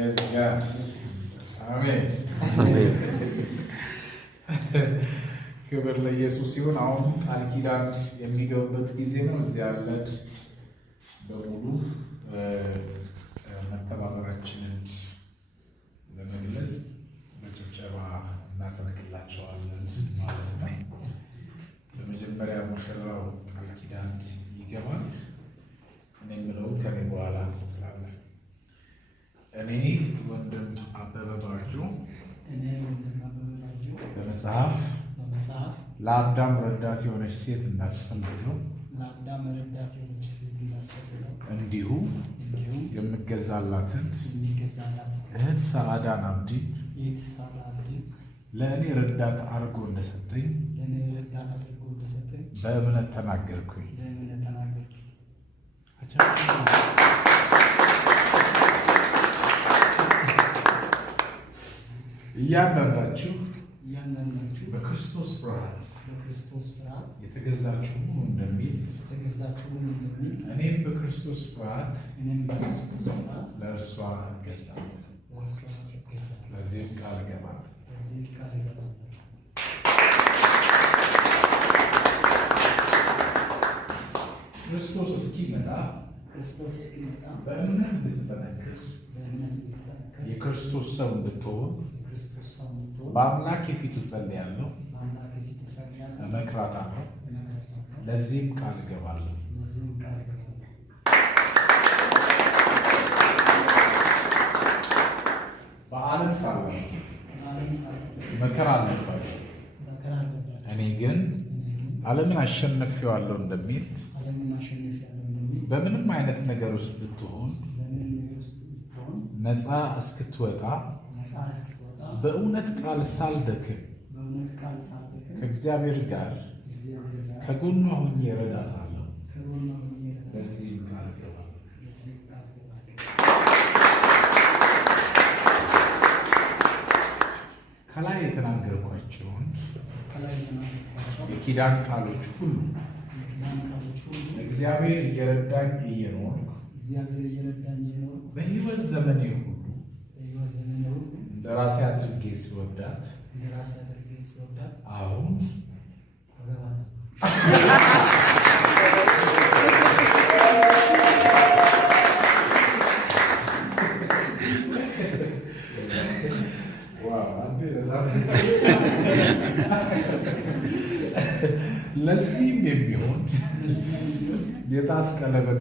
Praise God. አሜን። ክብር ለኢየሱስ ይሁን። አሁን ቃል ኪዳን የሚገቡበት ጊዜ ነው። እዚህ ያለን በሙሉ መተባበራችንን ለመግለጽ በጭብጨባ እናጸድቅላቸዋለን ማለት ነው። በመጀመሪያ ሙሽራው ቃል ኪዳን ይገባል። እኔ የምለው ከኔ በኋላ ትላለህ። እኔ ወንድም አበበ ባጁ በመጽሐፍ ለአዳም ረዳት የሆነች ሴት እንዳስፈልገው እንዲሁ የምገዛላትን እህት ሰዓዳን አብዲን ለእኔ ረዳት አድርጎ እንደሰጠኝ በእምነት ተናገርኩኝ። እያንዳንዳችሁ በክርስቶስ ፍርሃት የተገዛችሁ ሁኑ እንደሚል እኔም በክርስቶስ ፍርሃት ለእርሷ እገዛለሁ። ለዚህም ቃል እገባለሁ። ክርስቶስ እስኪመጣ በእምነት እንድትጠነክር የክርስቶስ ሰው እንድትሆን በአምላክ የፊት እጸልያለሁ፣ እመክራታለሁ። ለዚህም ቃል እገባለሁ። በዓለም ሳላችሁ መከራ አለባችሁ፣ እኔ ግን ዓለምን አሸንፌዋለሁ እንደሚል በምንም አይነት ነገር ውስጥ ብትሆን ነፃ እስክትወጣ በእውነት ቃል ሳልደክም ከእግዚአብሔር ጋር ከጎኗ ሆኜ እረዳታለሁ። ለዚህም ቃል እገባለሁ። ከላይ የተናገርኳቸውን የኪዳን ቃሎች ሁሉ እግዚአብሔር እየረዳኝ እየኖርኩ በሕይወት ዘመኔ ሁሉ ለራሴ አድርጌ ስወዳት አሁን ለዚህም የሚሆን የጣት ቀለበት